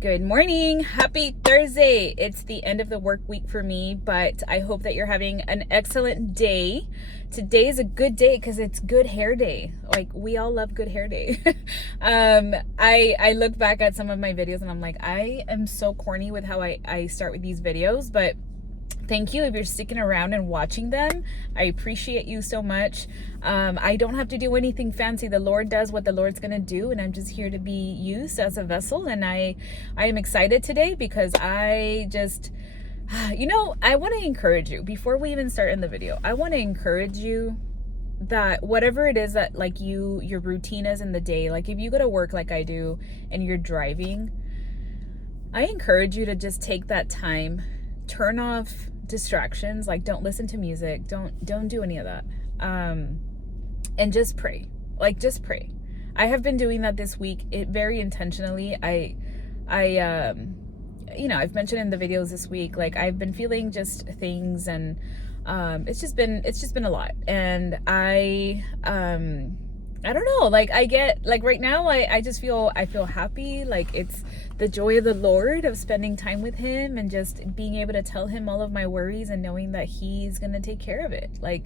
Good morning. Happy Thursday. It's the end of the work week for me, but I hope that you're having an excellent day. Today is a good day because it's good hair day. Like, we all love good hair day. I look back at some of my videos and I'm like, I am so corny with how I start with these videos, but thank you if you're sticking around and watching them. I appreciate you so much. I don't have to do anything fancy. The Lord does what the Lord's gonna do, and I'm just here to be used as a vessel. And I am excited today because I just, I want to encourage you before we even start in the video. I want to encourage you that whatever it is that like your routine is in the day, like if you go to work like I do and you're driving, I encourage you to just take that time, turn off distractions, like don't listen to music, don't do any of that, and just pray. Like, just pray. I have been doing that this week, very intentionally. I've mentioned in the videos this week, like I've been feeling just things, and it's just been a lot, and I don't know, like I get, like right now I feel happy. Like it's the joy of the Lord of spending time with him and just being able to tell him all of my worries and knowing that he's going to take care of it. Like,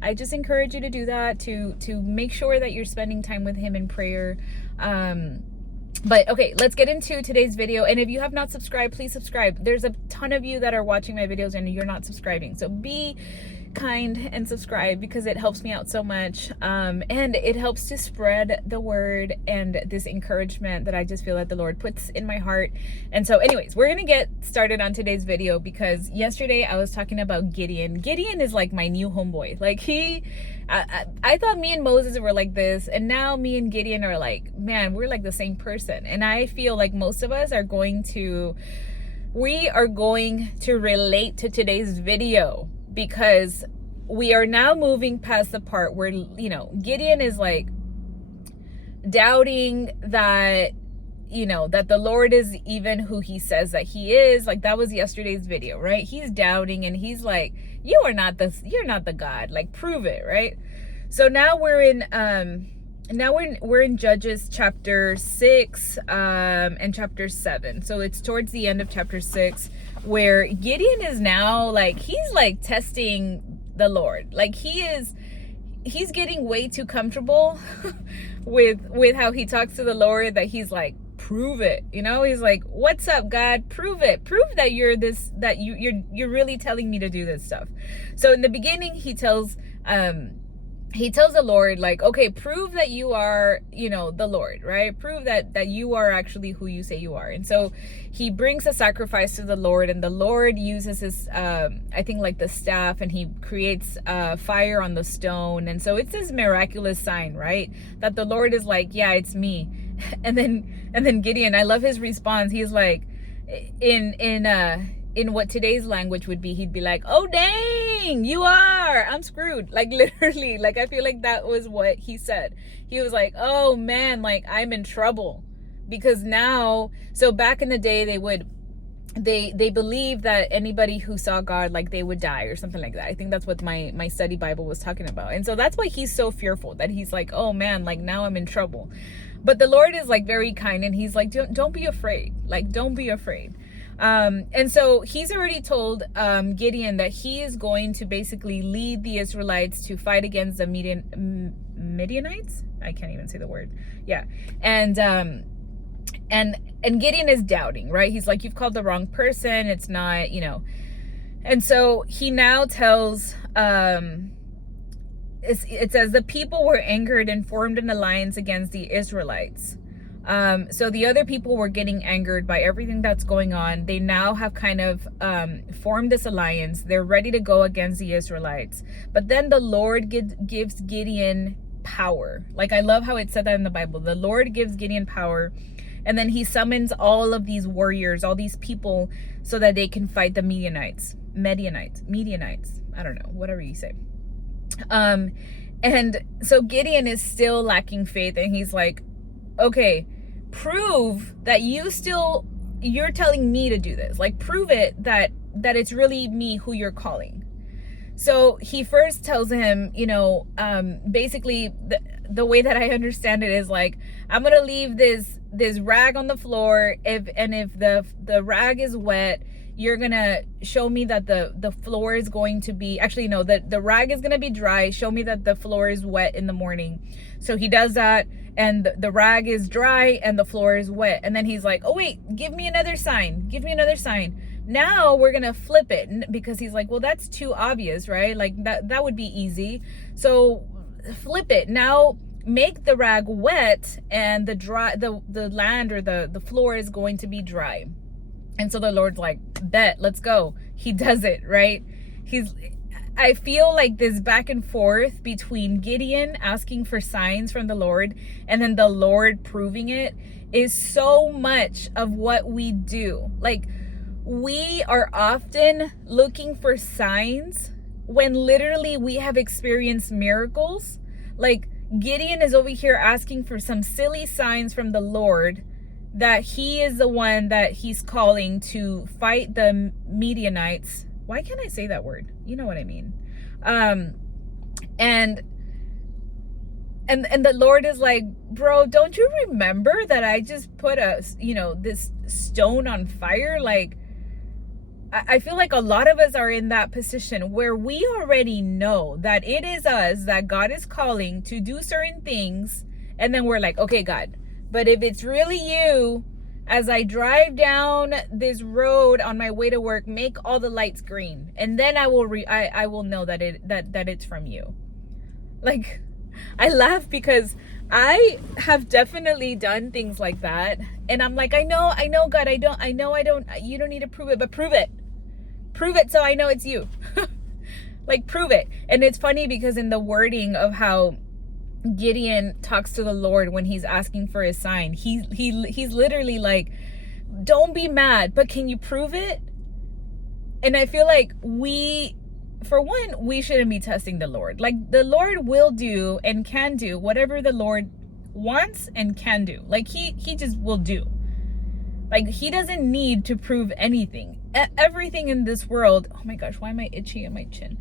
I just encourage you to do that, to make sure that you're spending time with him in prayer. But okay, let's get into today's video. And if you have not subscribed, please subscribe. There's a ton of you that are watching my videos and you're not subscribing. So be kind and subscribe because it helps me out so much, and it helps to spread the word and this encouragement that I just feel that the Lord puts in my heart. And so anyways, we're gonna get started on today's video because yesterday I was talking about Gideon. Gideon is like my new homeboy. Like I thought me and Moses were like this, and now me and Gideon are like, man, we're like the same person. And I feel like most of us are going to relate to today's video, because we are now moving past the part where, Gideon is like doubting that, that the Lord is even who he says that he is. Like, that was yesterday's video, right? He's doubting and he's like, you're not the God, like prove it, right? So now we're in Judges chapter 6 and chapter 7. So it's towards the end of chapter 6 where Gideon is now like, he's like testing the Lord. Like he's getting way too comfortable with how he talks to the Lord, that he's like, prove it. He's like, what's up, God? Prove it. Prove that you're this, that you're really telling me to do this stuff. So in the beginning, he tells the Lord, like, okay, prove that you are, the Lord, right? Prove that you are actually who you say you are. And so he brings a sacrifice to the Lord, and the Lord uses his, I think like the staff, and he creates fire on the stone. And so it's this miraculous sign, right? That the Lord is like, yeah, it's me. And then Gideon, I love his response. He's like, in what today's language would be, he'd be like, oh dang, you are, I'm screwed. Like literally, like I feel like that was what he said. He was like, oh man, like I'm in trouble. Because now, so back in the day, they believed that anybody who saw God, like they would die or something like that. I think that's what my study Bible was talking about. And so that's why he's so fearful, that he's like, oh man, like now I'm in trouble. But the Lord is like very kind, and he's like, don't be afraid. Like, don't be afraid. And so he's already told Gideon that he is going to basically lead the Israelites to fight against the Midianites. I can't even say the word. Yeah. And Gideon is doubting, right? He's like, you've called the wrong person. It's not, And so he now tells, it says the people were angered and formed an alliance against the Israelites. So the other people were getting angered by everything that's going on. They now have kind of formed this alliance. They're ready to go against the Israelites. But then the Lord gives Gideon power. Like, I love how it said that in the Bible. The Lord gives Gideon power. And then he summons all of these warriors, all these people, so that they can fight the Midianites. I don't know, whatever you say. And so Gideon is still lacking faith, and he's like, okay, prove that you're telling me to do this. Like, prove it that it's really me who you're calling. So he first tells him, basically the way that I understand it is like, I'm going to leave this this rag on the floor. If the rag is wet, you're gonna show me that the floor is going to be, actually no, the rag is gonna be dry. Show me that the floor is wet in the morning. So he does that, and the rag is dry and the floor is wet. And then he's like, oh wait, give me another sign. Give me another sign. Now we're gonna flip it, because he's like, well, that's too obvious, right? Like that would be easy. So flip it. Now make the rag wet, and the land or the floor is going to be dry. And so the Lord's like, bet, let's go. He does it, right? I feel like this back and forth between Gideon asking for signs from the Lord and then the Lord proving it is so much of what we do. Like, we are often looking for signs when literally we have experienced miracles. Like, Gideon is over here asking for some silly signs from the Lord that he is the one that he's calling to fight the Midianites. Why can't I say that word? You know what I mean. And the Lord is like, bro, don't you remember that I just put this stone on fire? Like, I feel like a lot of us are in that position where we already know that it is us that God is calling to do certain things. And then we're like, okay, God, but if it's really you, as I drive down this road on my way to work, make all the lights green, and then I will know that it's from you. Like, I laugh because I have definitely done things like that, and I'm like, I know, God, you don't need to prove it, but prove it so I know it's you. Like, prove it. And it's funny because in the wording of how Gideon talks to the Lord when he's asking for his sign, he's literally like, don't be mad, but can you prove it? And I feel like we shouldn't be testing the Lord. Like, the Lord will do and can do whatever the Lord wants and can do. Like, he just will do. Like, he doesn't need to prove anything. Everything in this world, oh my gosh, why am I itchy in my chin?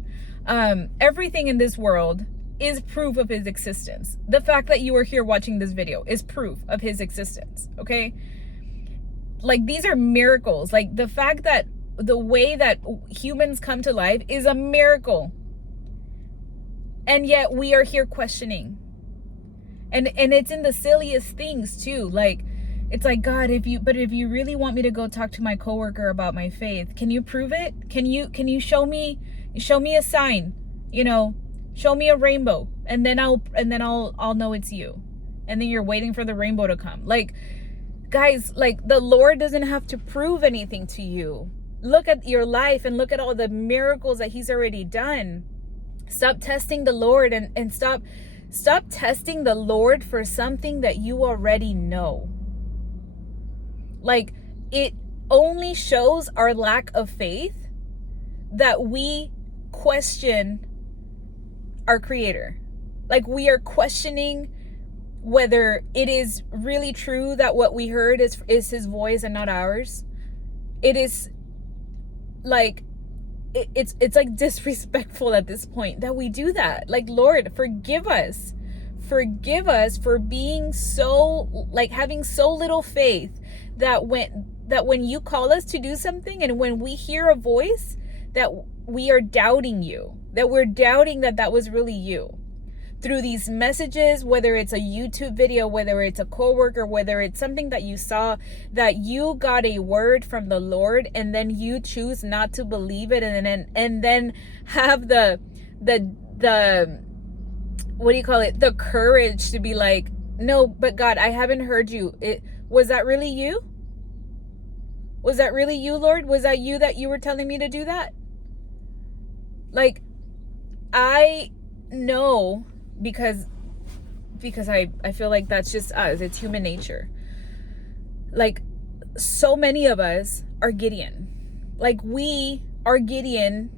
Everything in this world is proof of his existence. The fact that you are here watching this video is proof of his existence, okay? Like, these are miracles. Like, the fact that the way that humans come to life is a miracle. And yet we are here questioning. And it's in the silliest things too. Like, it's like, God, if you really want me to go talk to my coworker about my faith, can you prove it? Can you show me a sign, show me a rainbow, and then I'll know it's you. And then you're waiting for the rainbow to come. Like, guys, like, the Lord doesn't have to prove anything to you. Look at your life and look at all the miracles that he's already done. Stop testing the Lord and stop testing the Lord for something that you already know. Like, it only shows our lack of faith that we question our Creator. Like, we are questioning whether it is really true that what we heard is his voice and not ours. It is like, it's like disrespectful at this point that we do that. Like, Lord, forgive us for being so, like, having so little faith that when you call us to do something, and when we hear a voice, that we are doubting you, that we're doubting that was really you. Through these messages, whether it's a YouTube video, whether it's a coworker, whether it's something that you saw, that you got a word from the Lord, and then you choose not to believe it, and then have the what do you call it? The courage to be like, no, but God, I haven't heard you. Was that really you? Was that really you, Lord? Was that you were telling me to do that? Like, I know, because I feel like that's just us. It's human nature. Like, so many of us are Gideon. Like, we are Gideon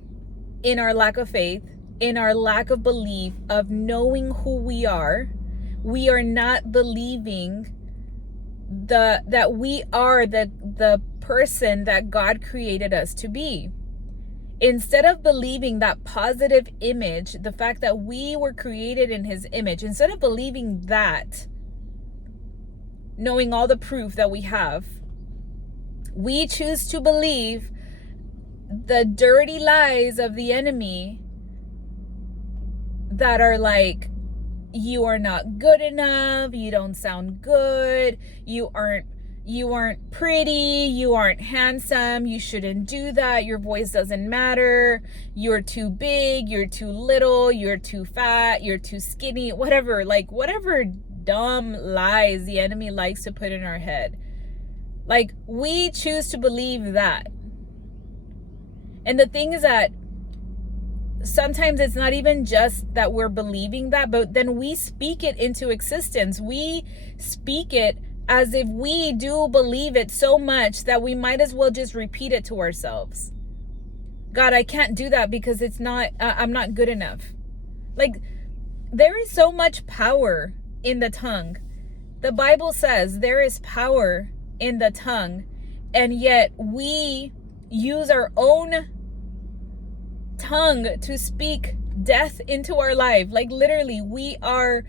in our lack of faith, in our lack of belief, of knowing who we are. We are not believing that we are the person that God created us to be. Instead of believing that positive image, the fact that we were created in his image, instead of believing that, knowing all the proof that we have, we choose to believe the dirty lies of the enemy that are like, you are not good enough, you don't sound good, you aren't pretty, you aren't handsome, you shouldn't do that, your voice doesn't matter, you're too big, you're too little, you're too fat, you're too skinny, whatever dumb lies the enemy likes to put in our head. Like, we choose to believe that. And the thing is that sometimes it's not even just that we're believing that, but then we speak it into existence. We speak it as if we do believe it so much that we might as well just repeat it to ourselves. God, I can't do that because I'm not good enough. Like, there is so much power in the tongue. The Bible says there is power in the tongue, and yet we use our own tongue to speak death into our life. Like, literally, we are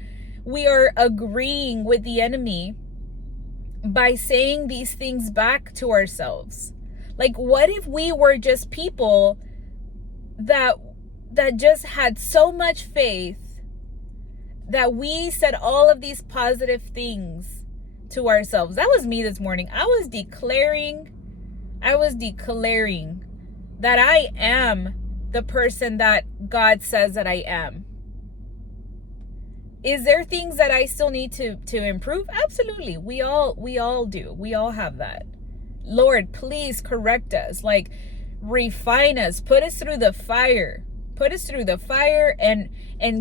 agreeing with the enemy by saying these things back to ourselves. Like, what if we were just people that just had so much faith that we said all of these positive things to ourselves? That was me this morning. I was declaring that I am the person that God says that I am. Is there things that I still need to improve? Absolutely. We all do. We all have that. Lord, please correct us. Like, refine us. Put us through the fire. Put us through the fire and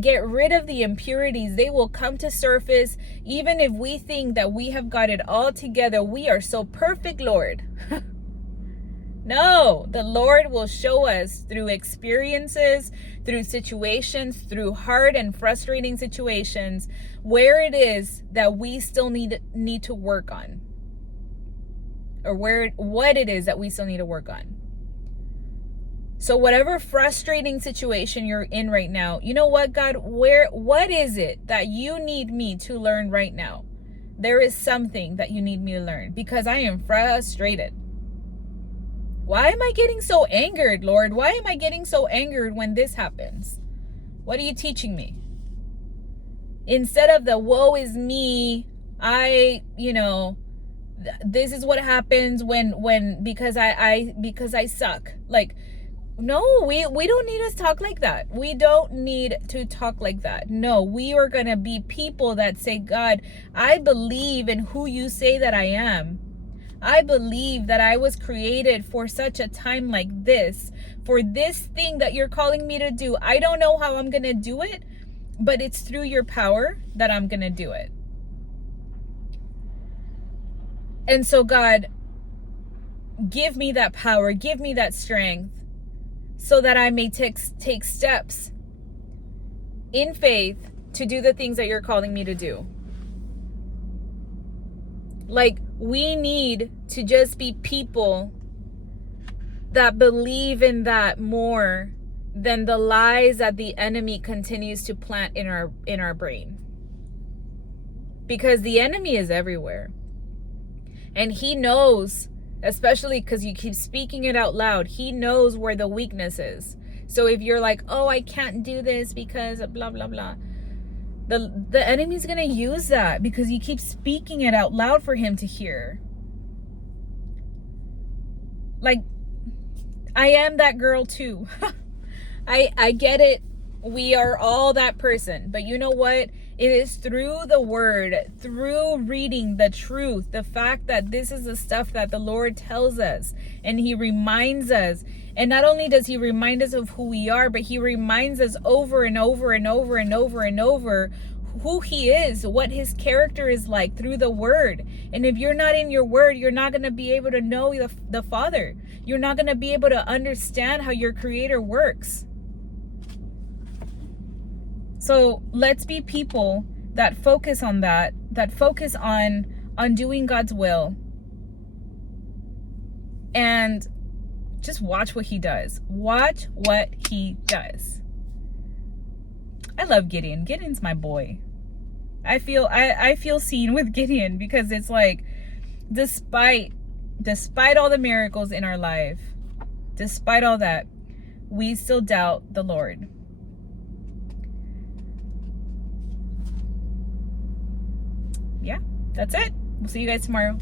get rid of the impurities. They will come to surface. Even if we think that we have got it all together, we are so perfect, Lord. No, the Lord will show us through experiences, through situations, through hard and frustrating situations, where it is that we still need to work on, or what it is that we still need to work on. So whatever frustrating situation you're in right now, you know what, God, what is it that you need me to learn right now? There is something that you need me to learn, because I am frustrated. Why am I getting so angered, Lord? Why am I getting so angered when this happens? What are you teaching me? Instead of the woe is me, this is what happens because I suck. Like, no, we don't need to talk like that. We don't need to talk like that. No, we are going to be people that say, God, I believe in who you say that I am. I believe that I was created for such a time like this, for this thing that you're calling me to do. I don't know how I'm going to do it, but it's through your power that I'm going to do it. And so, God, give me that power, give me that strength, so that I may take steps in faith to do the things that you're calling me to do. Like, we need to just be people that believe in that more than the lies that the enemy continues to plant in our brain. Because the enemy is everywhere. And he knows, especially because you keep speaking it out loud, he knows where the weakness is. So if you're like, oh, I can't do this because blah, blah, blah, the enemy's going to use that because you keep speaking it out loud for him to hear. Like, I am that girl too. I get it. We are all that person. But you know what? It is through the word, through reading the truth, the fact that this is the stuff that the Lord tells us, and he reminds us. And not only does he remind us of who we are, but he reminds us over and over and over and over and over who he is, what his character is like through the word. And if you're not in your word, you're not going to be able to know the Father. You're not going to be able to understand how your Creator works. So let's be people that focus on that focus on doing God's will. And just watch what he does. Watch what he does. I love Gideon. Gideon's my boy. I feel seen with Gideon, because it's like, despite all the miracles in our life, despite all that, we still doubt the Lord. Yeah, that's it. We'll see you guys tomorrow.